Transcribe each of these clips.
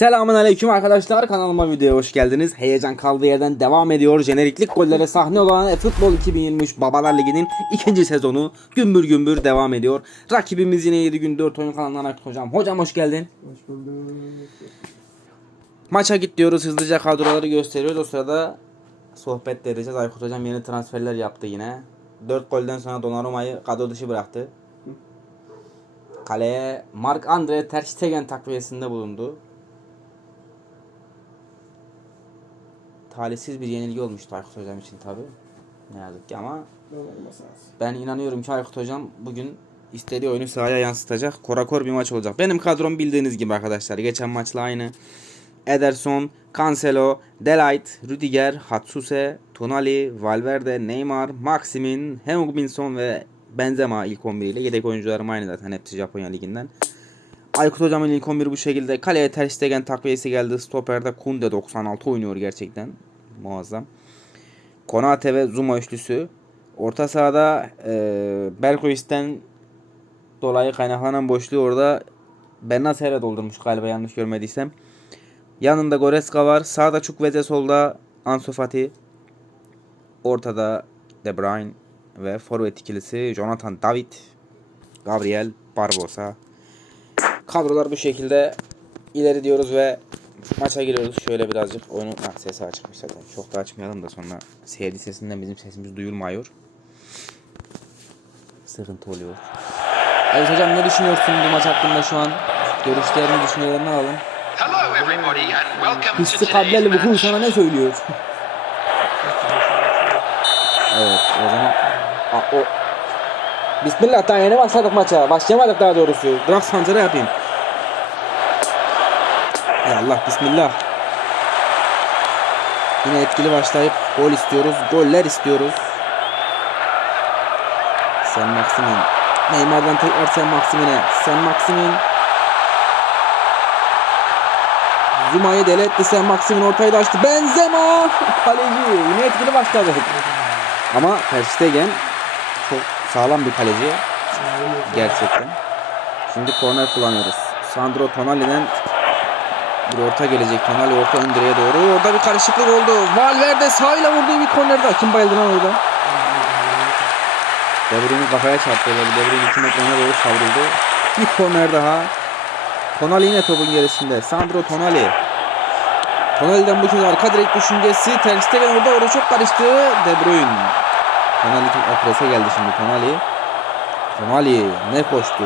Selamun aleyküm arkadaşlar kanalıma videoya hoş geldiniz. Heyecan kaldığı yerden devam ediyor. Jeneriklik gollere sahne olan Futbol 2023 Babalar Ligi'nin ikinci sezonu gümbür gümbür devam ediyor. Rakibimiz yine 7 gün 4 oyun kanalından Aykut Hocam. Hocam hoş geldin. Hoş bulduk. Maça git diyoruz hızlıca kadroları gösteriyoruz. O sırada sohbet de edeceğiz. Aykut Hocam yeni transferler yaptı yine. 4 golden sonra Donnarumma'yı kadro dışı bıraktı. Kaleye Mark Andre Ter Stegen takviyesinde bulundu. Talihsiz bir yenilgi olmuştu Aykut Hocam için tabi. Ne yazık ki ama ben inanıyorum ki Aykut Hocam bugün istediği oyunu sahaya yansıtacak. Korakor bir maç olacak. Benim kadrom bildiğiniz gibi arkadaşlar. Geçen maçla aynı. Ederson, Cancelo, Delight, Rüdiger, Hatsuse, Tonali, Valverde, Neymar, Maximin, Heung-Min ve Benzema ilk 11 ile yedek oyuncularım aynı zaten hepsi Japonya liginden. Aykut hocamın ilk 11 bu şekilde. Kaleye Ter Stegen takviyesi geldi. Stoper'de Kunde 96 oynuyor gerçekten. Muazzam. Konate ve Zuma üçlüsü. Orta sahada e, Berkovis'ten dolayı kaynaklanan boşluğu orada Bernasere doldurmuş galiba yanlış görmediysem. Yanında Goreska var. Sağda Çukveze solda Ansu Fati. Ortada De Bruyne ve forvet ikilisi Jonathan David, Gabriel Barbosa. Kadrolar bu şekilde ileri diyoruz ve maça giriyoruz. Şöyle birazcık oyunu ha, sesi açıkmış zaten. Çok da açmayalım da sonra seyirci sesinden bizim sesimiz duyulmuyor. Sıkıntı oluyor. Evet hocam ne düşünüyorsun bu maç hakkında şu an? Görüşlerini, düşüncelerini alalım. Hissi kul match. sana ne söylüyor? evet o zaman Aa, o Bismillah daha yeni başladık maça. Başlayamadık daha doğrusu. Bırak sancara yapayım. Ya Allah bismillah. Yine etkili başlayıp gol istiyoruz. Goller istiyoruz. Sen Maximin. Neymar'dan tekrar Sen Maximin'e. Sen Maximin. Zuma'yı deli etti. Sen Maximin ortayı da açtı. Benzema. Kaleci. Yine etkili başladı. Ama Ter çok sağlam bir kaleci. Gerçekten. Şimdi korner kullanıyoruz. Sandro Tonali'den bir orta gelecek. Tonali orta ön direğe doğru. Orada bir karışıklık oldu. Valverde sağıyla vurduğu bir kornerde. Kim bayıldı lan orada? De Bruyne kafaya çarptı. De Bruyne 2 metre doğru savruldu. Bir korner daha. Tonali yine topun gerisinde. Sandro Tonali. Tonali'den bu kez arka direk düşüncesi. Ter Stegen orada orada çok karıştı. De Bruyne. Tonali prese geldi şimdi Tonali. Tonali ne koştu.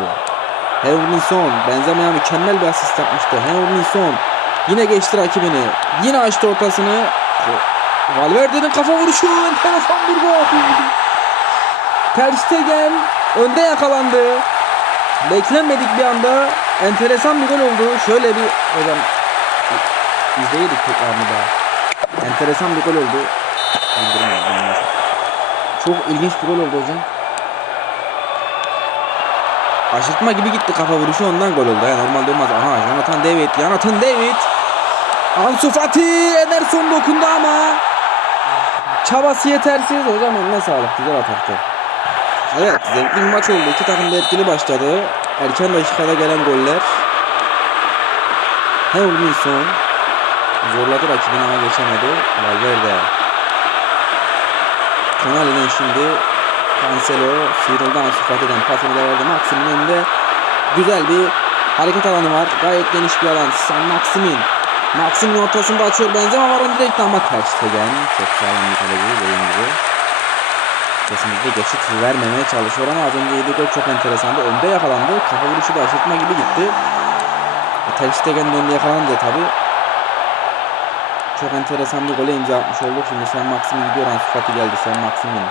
Heung-Min Benzema'ya mükemmel bir asist yapmıştı. Heung-Min yine geçti rakibini. Yine açtı ortasını. Valverde'nin kafa vuruşu. Enteresan bir gol. Ter Stegen önde yakalandı. Beklenmedik bir anda enteresan bir gol oldu. Şöyle bir hocam izleydik tekrarını daha. Enteresan bir gol oldu. Çok ilginç bir gol oldu hocam. Aşırtma gibi gitti kafa vuruşu ondan gol oldu. Yani normalde olmaz. Aha Jonathan David. Jonathan David. Ansu Fati. Ederson dokundu ama. Çabası yetersiz. Hocam eline sağlık. Güzel ataktı. Evet zevkli bir maç oldu. İki takım da etkili başladı. Erken dakikada gelen goller. Heung-Min Son zorladı rakibini ama geçemedi. Valverde. Tonali'den şimdi Cancelo sıyrıldı Ansu Fati'den pasını da verdi. Maxim'in önünde güzel bir hareket alanı var. Gayet geniş bir alan. San Maximin. Maximin ortasında açıyor Benzema var onu direkt ama Ter Stegen. Çok sağlam bir kaleci gibi. Kesinlikle geçit vermemeye çalışıyor ama az önce yediği gol çok enteresandı. Önde yakalandı. Kafa vuruşu da aşırtma gibi gitti. E, Ter Stegen de önde yakalandı tabi. Çok enteresan bir gole imza atmış olduk. Şimdi Sen Maximin gidiyor. Ansu Fati geldi. Sen Maximin.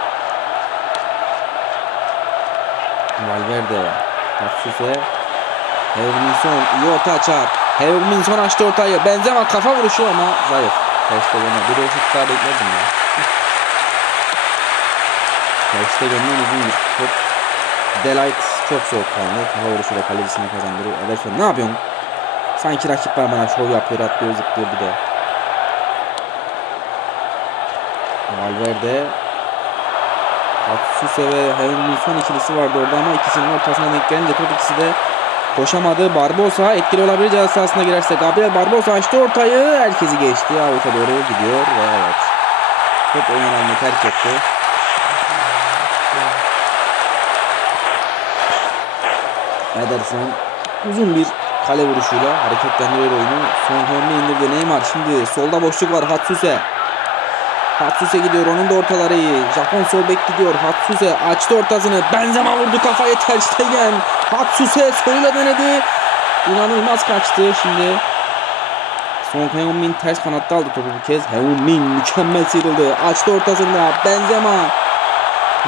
Valverde. Tatsuse. Heung-Min iyi orta açar. Heung-Min açtı ortayı. Benzema kafa vuruşu ama zayıf. Ter Stegen'e. Bir şut daha beklerdim ya. Ter Stegen'den uzun bir top. Delight çok soğukkanlı. Kafa vuruşuyla kalecisini kazandırıyor. Ederson ne yapıyorsun? Sanki rakip var bana şov yapıyor, atlıyor, zıplıyor bir de. Valverde Tatsuse ve Heung-Min ikilisi vardı orada ama ikisinin ortasına denk gelince top ikisi de Koşamadı. Barbosa etkili olabilir ceza sahasına girerse. Gabriel Barbosa açtı ortayı. Herkesi geçti. Avuta doğru gidiyor ve evet. Top oyun alanını terk etti. Ederson uzun bir kale vuruşuyla hareketlendiriyor oyunu. Son hamle indirdi Neymar. Şimdi solda boşluk var. Hatsuse. Hatsuse gidiyor. Onun da ortaları iyi. Japon sol bek gidiyor. Hatsuse açtı ortasını. Benzema vurdu kafayı Ter Stegen. Hatsuse soluyla denedi. İnanılmaz kaçtı. Şimdi Son Heung-min ters kanatta aldı topu bir kez. Heung-min mükemmel sıyrıldı. Açtı ortasında. Benzema.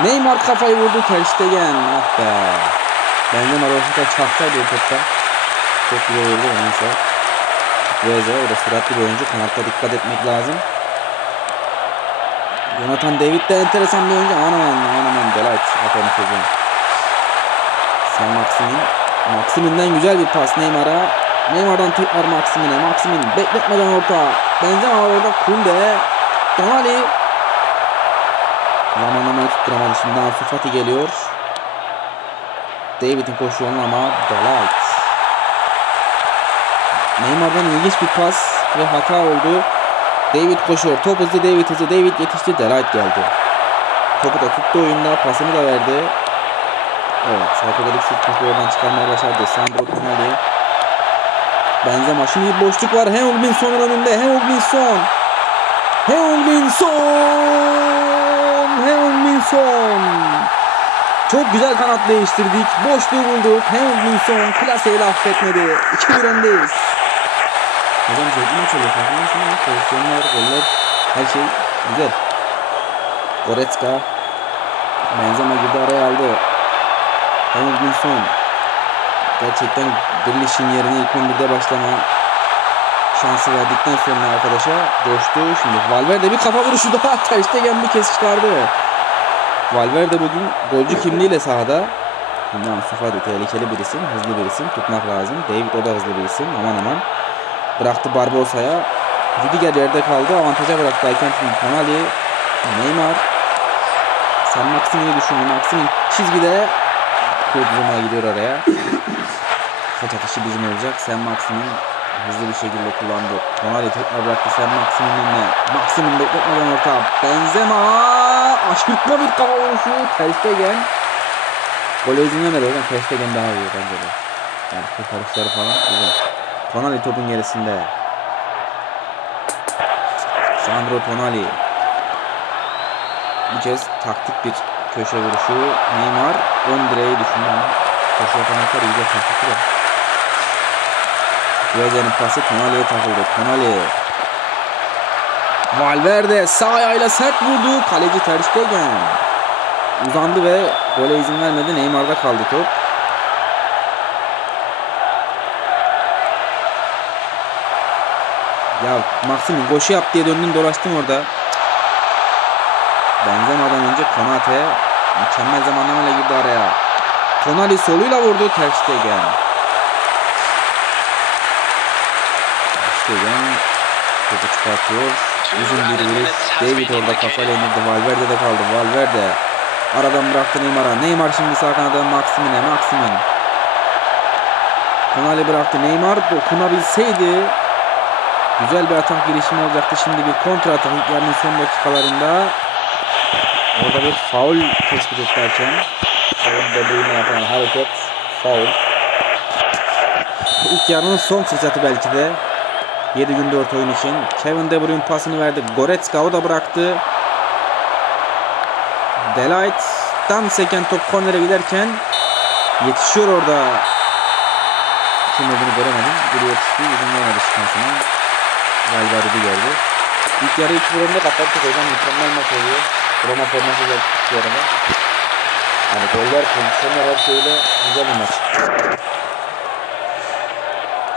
Neymar kafayı vurdu Ter Stegen. Ah be. Benzema roşata çaktaydı o topta. Çok güzel vurdu neyse. Veze o da süratli bir oyuncu. Kanatta dikkat etmek lazım. Jonathan David de enteresan bir oyuncu. Aman aman aman aman Delight. Aferin çocuğum. Sen Maximin. Maximin'den güzel bir pas Neymar'a. Neymar'dan tekrar Maximin'e. Maximin bekletmeden orta. Benzema var orada. Kunde. Tonali. Zamanlamayı tutturamadı. Şimdi Ansu Fati geliyor. David'in koşu ama Delight. Neymar'dan ilginç bir pas ve hata oldu. David koşuyor. Top hızlı David hızlı. David yetişti. Delight geldi. Topu da tuttu oyunda. Pasını da verdi. Evet. Sayfadelik sırt topu oradan çıkarmaya başardı. Sandro Tonali. Benzema. Şimdi bir boşluk var. Heung-min önünde. Heung-min Son. Heung-min Son. Heung-min Son. Çok güzel kanat değiştirdik. Boşluğu bulduk. Heung-min Son klaseyle affetmedi. 2-1 öndeyiz. Hocam zevkli maç oluyor. Farkında mısın? ya? Pozisyonlar, goller, her şey güzel. Goretzka. Benzema girdi araya aldı. Heung-min Son. Gerçekten Grealish'in yerine ilk 11'de başlama şansı verdikten sonra arkadaşa coştu. Şimdi Valverde bir kafa vuruşu daha Ter Stegen bir kez çıkardı. Valverde bugün golcü kimliğiyle sahada. Şimdi Ansu Fati tehlikeli bir isim, hızlı bir isim. Tutmak lazım. David o da hızlı bir isim. Aman aman. Bıraktı Barbosa'ya. Rüdiger yerde kaldı. Avantaja bıraktı Ayken şimdi Tonali. Neymar. Sen Maximin'i düşündün. Maximin çizgide. Kurduzuma gidiyor araya. Kaç atışı bizim olacak. Sen Maximin hızlı bir şekilde kullandı. Tonali tekrar bıraktı. Sen Maximin'in önüne. Maximin bekletmeden orta. Benzema. Aşırtma bir kafa vuruşu. Ter Stegen. Gole izin vermedi hocam. Ter Stegen daha iyi bence de. Yani kurtarışları falan güzel. Tonali topun gerisinde. Sandro Tonali. Bu kez taktik bir köşe vuruşu. Neymar ön direği düşündü köşe yapanlar iyice taktikti de. Güveze'nin pası Tonali'ye takıldı. Tonali. Valverde sağ ayağıyla sert vurdu. Kaleci Ter Stegen. Uzandı ve gole izin vermedi. Neymar'da kaldı top. Ya Maxim'in koşu yap diye döndün dolaştın orada. Benzemeden önce Konate mükemmel zamanlamayla girdi araya. Tonali soluyla vurdu Ter Stegen. Stegen topu çıkartıyor. Uzun bir vuruş. David orada kafayla indirdi. Valverde de kaldı. Valverde. Aradan bıraktı Neymar'a. Neymar şimdi sağ kanadan Maximin'e. Maximin. Tonali bıraktı. Neymar dokunabilseydi Güzel bir atak girişimi olacaktı. Şimdi bir kontra atak ilk yarının son dakikalarında. Orada bir faul tespit etti hakem. Bruyne yapan hareket. Faul. İlk yarının son fırsatı belki de. 7 gün 4 oyun için. Kevin De Bruyne pasını verdi. Goretzka o da bıraktı. Delight'tan seken top kornere giderken yetişiyor orada. Kim olduğunu göremedim. Biri yetişti. İzin vermedi çıkmasına. Rudi gördü. İlk yarı 2 önde kapattık hocam. Mükemmel maç oluyor. Roma forması da yarıda. Yani goller, pozisyonlar her şeyle güzel bir maç.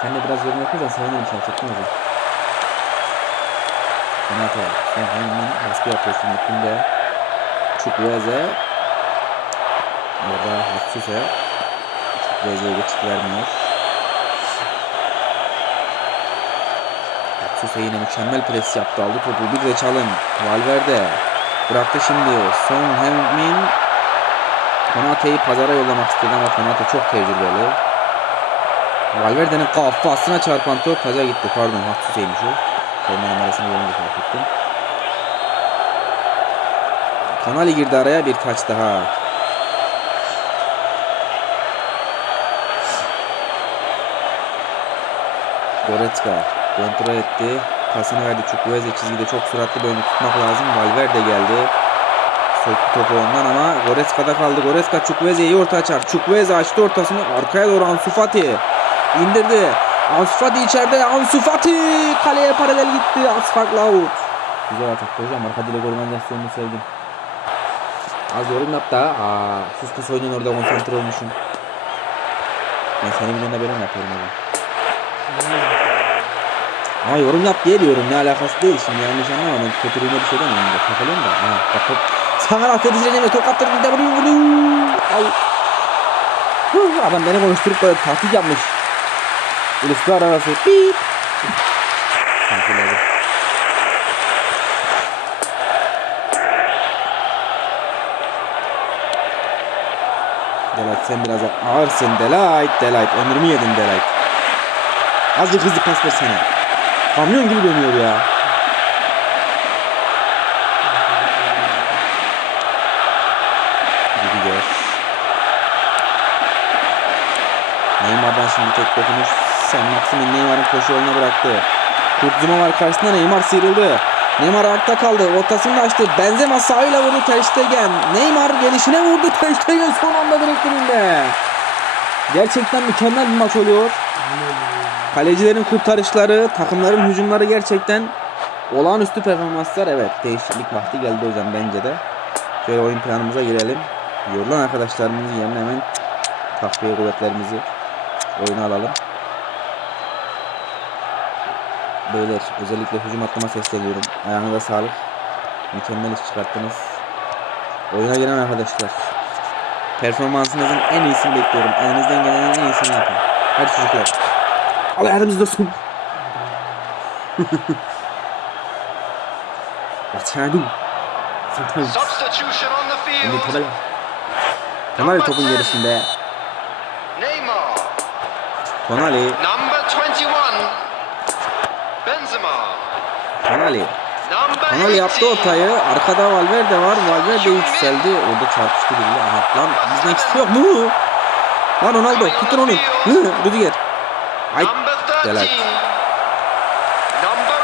Sen de biraz yorum yapıyorsan sevinirim sen. Çektin hocam. Konate. Son hemen baskı yapıyor şimdi. Kunde. Çukwueze. Orada Hatsuse. Çukwueze'ye geçit vermiyor. Sousa yine mükemmel pres yaptı. Aldı topu. Bir de çalım. Valverde. Bıraktı şimdi. Son Heung-min. Konate'yi pazara yollamak istedi ama Konate çok tecrübeli. Valverde'nin kafasına çarpan top taca gitti. Pardon Hatsusey'miş o. Forma numarasını görünce fark ettim. Tonali girdi araya bir taç daha. Goretzka kontrol etti. Pasını verdi Chukwueze çizgide çok süratli bir oyunu tutmak lazım. Valverde geldi. Söktü topu ondan ama Goreska'da kaldı. Goreska Chukwueze'yi orta açar. Chukwueze açtı ortasını. Arkaya doğru Ansu Fati. indirdi. Ansu Fati içeride. Ansu Fati kaleye paralel gitti. Az farklı out. Güzel atak hocam. Arka direk organizasyonunu sevdim. Az yorum yap da. Aa, sus pus oyunun orada konsantre olmuşum. Ben senin böyle mi yapıyorum hocam? Ama yorum yap diye diyorum. Ne alakası değil. Şimdi yanlış anlama. Ben kötülüğüne bir şey demiyorum. Da takılıyorum da. Ha bak top. Sana edeceğim ya top kaptırdım da vuruyor vuruyor. Al adam beni konuşturup böyle tatil yapmış. Uluslararası. Bip. Delight sen biraz ağırsın. Delight Delight. Ömrümü yedin Delight. Azıcık hızlı pas versene Kamyon gibi dönüyor ya. Gidiyor. Neymar'dan şimdi tek dokunuş. Sen Maximin Neymar'ın koşu yoluna bıraktı. Kurtzuma var karşısında Neymar sıyrıldı. Neymar artta kaldı. Ortasını da açtı. Benzema sağıyla vurdu Ter Stegen. Neymar gelişine vurdu. Ter Stegen son anda direklerinde. Gerçekten mükemmel bir maç oluyor. Kalecilerin kurtarışları, takımların hücumları gerçekten olağanüstü performanslar. Evet, değişiklik vakti geldi hocam bence de. Şöyle oyun planımıza girelim. Yorulan arkadaşlarımızın yerine hemen takviye kuvvetlerimizi oyuna alalım. Beyler özellikle hücum atlıma sesleniyorum. Ayağınıza sağlık. Mükemmel iş çıkarttınız. Oyuna giren arkadaşlar. Performansınızın en iyisini bekliyorum. Elinizden gelenin en iyisini yapın. Hadi çocuklar. Allah yardımcınız olsun. What can I do? Sometimes. Substitution on the Şimdi tabela. Tonali topun gerisinde. Tonali. Number 21. Benzema. Tonali. Tonali yaptı 18. ortayı. Arkada Valverde var. Valverde yükseldi. Orada çarpıştı biriyle. Aha lan bizden kimse yok mu? Lan Ronaldo tutun onu. Rüdiger. Ay. Number 13. Delight. Number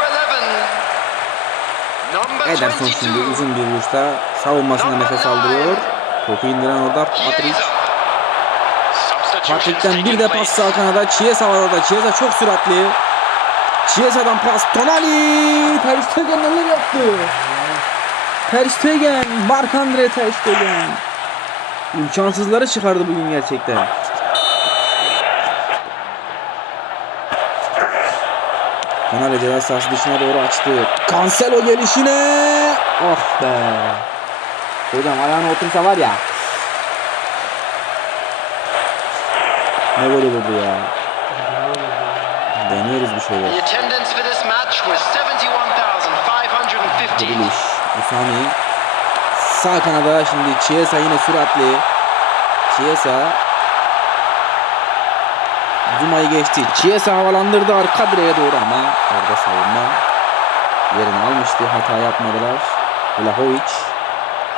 11. Number Ederson 22. şimdi uzun bir vuruşta savunmasında nefes aldırıyor. Topu indiren orada Patrick. Patrick'ten bir de pas sağ kanada. Chiesa var orada. Chiesa çok süratli. Chiesa'dan pas. Tonali. Ter Stegen neler yaptı? Ter Stegen. Marc-Andre Ter Stegen. İmkansızları çıkardı bugün gerçekten. Tonali ceza sahası dışına doğru açtı. Cancelo gelişine. Oh be. Hocam ayağına otursa var ya. Ne gol olurdu ya. Deniyoruz bir şeyler. The attendance for this match was 71,550. Diriliş. Usami. Sağ kanada şimdi Chiesa yine süratli. Chiesa. Zuma'yı geçti. Chiesa havalandırdı arka direğe doğru ama orada savunma yerini almıştı. Hata yapmadılar. Vlahovic.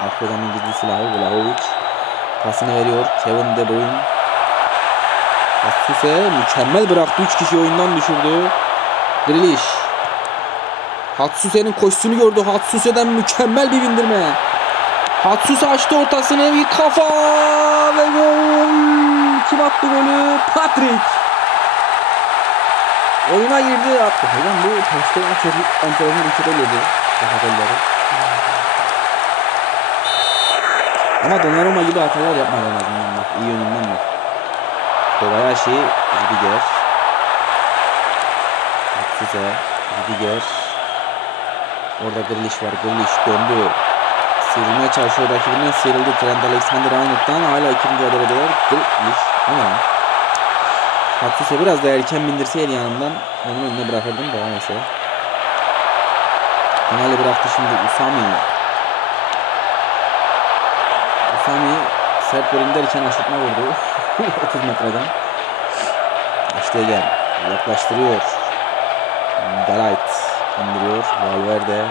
Arkadanın gizli silahı Vlahovic. Pasını veriyor. Kevin De Bruyne. Hassuse mükemmel bıraktı. 3 kişi oyundan düşürdü. Grealish. Hatsuse'nin koşusunu gördü. Hatsuse'den mükemmel bir bindirme. Hatsuse açtı ortasını bir kafa ve gol. Kim attı golü? Patrick. Oyuna girdi attı. Hocam bu testte çocuk antrenör iki gol yedi. Kafa golleri. Ama Donnarumma gibi hatalar yapmadı en azından bak. İyi yönünden bak. Kobayashi, Rüdiger. Hatsuse, Rüdiger. Orada Grealish var. Grealish döndü. Sıyrılmaya çalışıyor rakibinden sıyrıldı. Trent Alexander-Arnold'dan hala ikinci adredeler. Grealish. O Hatsuse biraz da erken bindirseydi yanımdan onun önüne bırakırdım da neyse. Tonali bıraktı şimdi Usami. Usami sert bölüm derken aşırtma vurdu. 30 metreden. İşte Stegen yaklaştırıyor. Delight indiriyor. Valverde.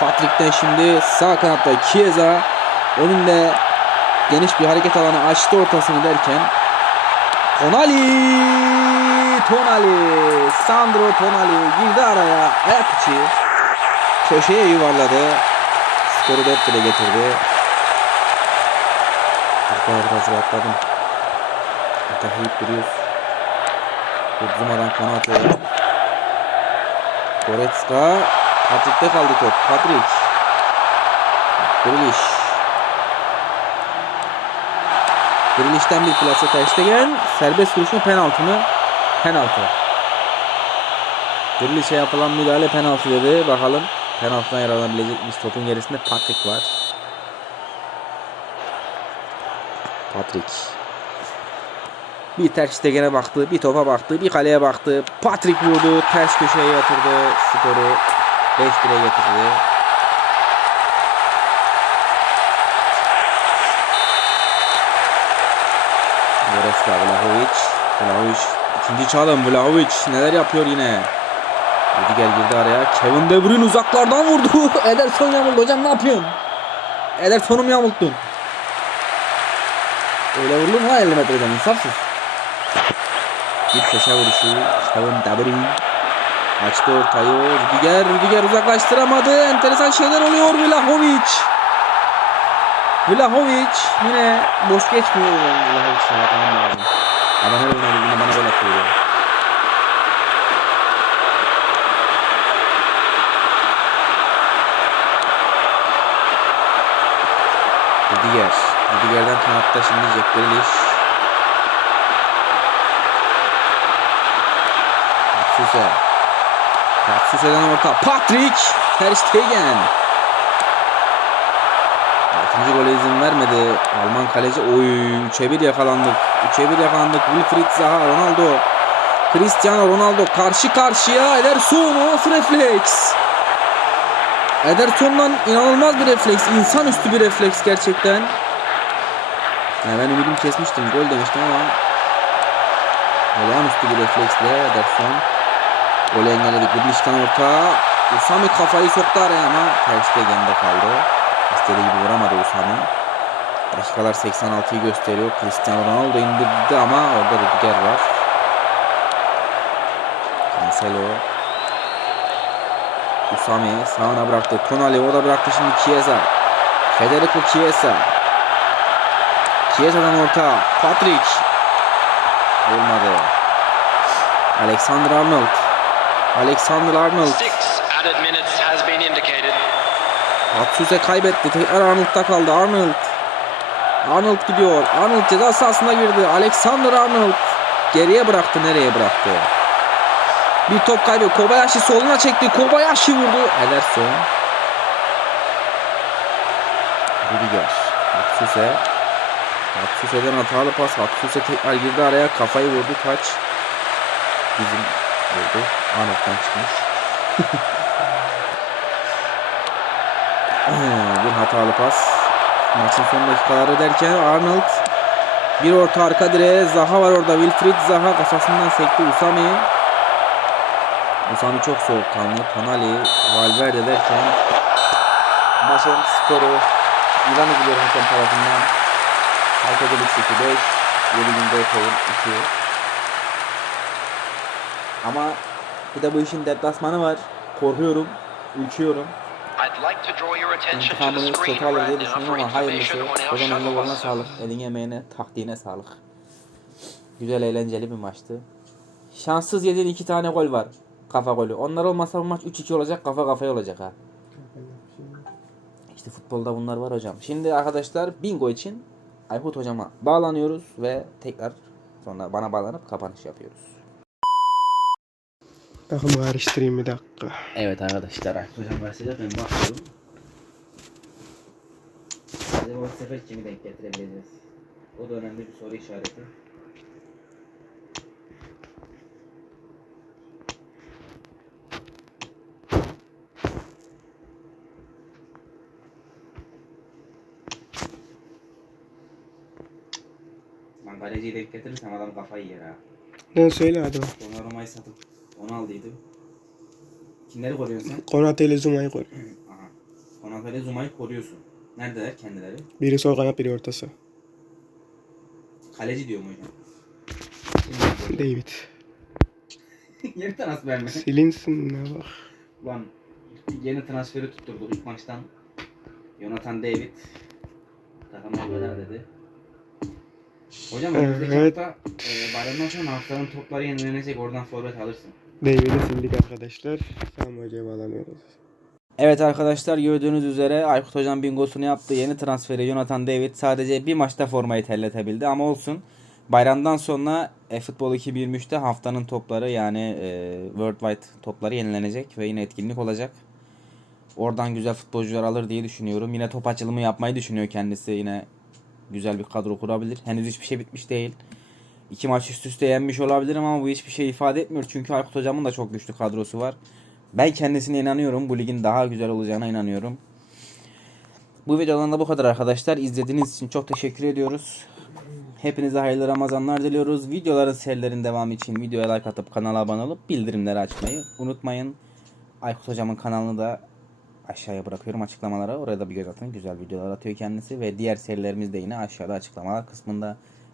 Patrick'ten şimdi sağ kanatta Chiesa önünde geniş bir hareket alanı açtı ortasını derken. Tonali Tonali Sandro Tonali girdi araya. Ayak içi köşeye yuvarladı. Skoru 4 bile getirdi. Arka biraz rahatladım. Atahiyip duruyoruz. Zuma'dan Konate Goretzka Patrick'te kaldı top. Patrick. Grealish Grealish'ten bir plase Ter Stegen serbest vuruş mu penaltı mı? Penaltı. Grealish'e yapılan müdahale penaltı dedi. Bakalım penaltıdan yararlanabilecek miyiz? Topun gerisinde Patrick var. Patrick. Bir Ter Stegen'e baktı, bir topa baktı, bir kaleye baktı. Patrick vurdu, ters köşeye yatırdı. Skoru 5-1'e getirdi. Goretzka, Vlahovic. Vlahovic. ikinci çalım Vlahovic. Neler yapıyor yine. Rüdiger girdi araya. Kevin De Bruyne uzaklardan vurdu. Ederson yamuldu. Hocam ne yapıyorsun? Ederson'u mu yamulttun? Öyle vurulur mu lan 50 metreden insafsız. Bir köşe vuruşu. Kevin De Bruyne. Açtı ortayı. Rüdiger. Rüdiger uzaklaştıramadı. Enteresan şeyler oluyor. Vlahovic. Vlahovic yine boş geçmiyor. Vlahovic salaklamam lazım. Adam her oynadı bana gol atıyor. ya. Rüdiger. Rüdiger'den kanatta şimdi Jack Grealish. Tatsuse. Tatsuse'den orta. Patrick. Ter Stegen. Altıncı gole izin vermedi. Alman kaleci. Oy 3'e 1 yakalandık. 3'e 1 yakalandık. Wilfried Zaha, Ronaldo. Cristiano Ronaldo karşı karşıya. Ederson o nasıl refleks? Ederson'dan inanılmaz bir refleks. insanüstü bir refleks gerçekten. Yani ben ümidimi kesmiştim. Gol demiştim ama olağanüstü bir refleksle Ederson golü engelledik. Grealish'ten orta. Usami kafayı soktu araya ama Ter Stegen'de kaldı. İstediği gibi vuramadı Usami. Dakikalar 86'yı gösteriyor. Cristiano Ronaldo indirdi ama orada Rüdiger var. Cancelo. Usami sağına bıraktı. Tonali o da bıraktı şimdi Chiesa. Federico Chiesa. Chiesa'dan orta. Patrick. Olmadı. Alexander Arnold. Alexander Arnold. Six added minutes has been indicated. Hatsuse kaybetti. Tekrar Arnold'da kaldı. Arnold. Arnold gidiyor. Arnold ceza sahasına girdi. Alexander Arnold. Geriye bıraktı. Nereye bıraktı? Bir top kaybı. Kobayashi soluna çekti. Kobayashi vurdu. Ederson. Rüdiger. Hatsuse. Hatsuse'den hatalı pas. Hatsuse tekrar girdi araya. Kafayı vurdu. Taç. Bizim vurdu. Arnold'dan çıkmış. bir hatalı pas. Maçın son dakikaları derken Arnold bir orta arka direğe Zaha var orada. Wilfried Zaha kafasından sekti Usami. Usami çok soğukkanlı. Tonali, Valverde derken maçın skoru İlan ediliyor hakem tarafından. Alkodolik 8 5 7 günde oyun 2 Ama bir de bu işin deplasmanı var. Korkuyorum. Ülküyorum. Like to draw your attention to the screen right now for information on eline shuttle bus. sağlık. Eline emeğine, taktiğine sağlık. Güzel eğlenceli bir maçtı. Şanssız yediğin iki tane gol var. Kafa golü. Onlar olmasa bu maç 3-2 olacak. Kafa kafaya olacak ha. İşte futbolda bunlar var hocam. Şimdi arkadaşlar bingo için Aykut hocama bağlanıyoruz ve tekrar sonra bana bağlanıp kapanış yapıyoruz. Takımı karıştırayım bir dakika. Evet arkadaşlar hocam başlayacak ben bakıyorum. Acaba bu sefer kimi denk getirebileceğiz? O da önemli bir soru işareti. Lan kaleciyi denk getirirsem adam kafayı yer ha. Ne söyle hadi. Donnarumma'yı satıp onu aldıydım. Kimleri koruyorsun sen? Konate ile Zuma'yı koy. Aha. Konate ile Zuma'yı koruyorsun. Neredeler kendileri? Biri sol kanat biri ortası. Kaleci diyorum hocam. David. Yeni transfer mi? Silinsin ne bak. Ulan yeni transferi tutturduk ilk maçtan. Jonathan David. Takıma kadar dedi. Hocam önümüzdeki Evet. hafta e, bayramdan sonra haftanın topları yenilenecek oradan forvet alırsın. David'i sildik arkadaşlar. Sami Hoca'ya bağlanıyoruz. Evet arkadaşlar gördüğünüz üzere Aykut Hocam bingosunu yaptı. Yeni transferi Jonathan David sadece bir maçta formayı terletebildi ama olsun. Bayramdan sonra e, Futbol 2023'te haftanın topları yani e, Worldwide topları yenilenecek ve yine etkinlik olacak. Oradan güzel futbolcular alır diye düşünüyorum. Yine top açılımı yapmayı düşünüyor kendisi. Yine güzel bir kadro kurabilir. Henüz hiçbir şey bitmiş değil. İki maç üst üste yenmiş olabilirim ama bu hiçbir şey ifade etmiyor. Çünkü Aykut Hocam'ın da çok güçlü kadrosu var. Ben kendisine inanıyorum. Bu ligin daha güzel olacağına inanıyorum. Bu videodan da bu kadar arkadaşlar. İzlediğiniz için çok teşekkür ediyoruz. Hepinize hayırlı Ramazanlar diliyoruz. Videoların serilerin devamı için videoya like atıp kanala abone olup bildirimleri açmayı unutmayın. Aykut hocamın kanalını da aşağıya bırakıyorum açıklamalara. Oraya da bir göz atın. Güzel videolar atıyor kendisi ve diğer serilerimiz de yine aşağıda açıklamalar kısmında.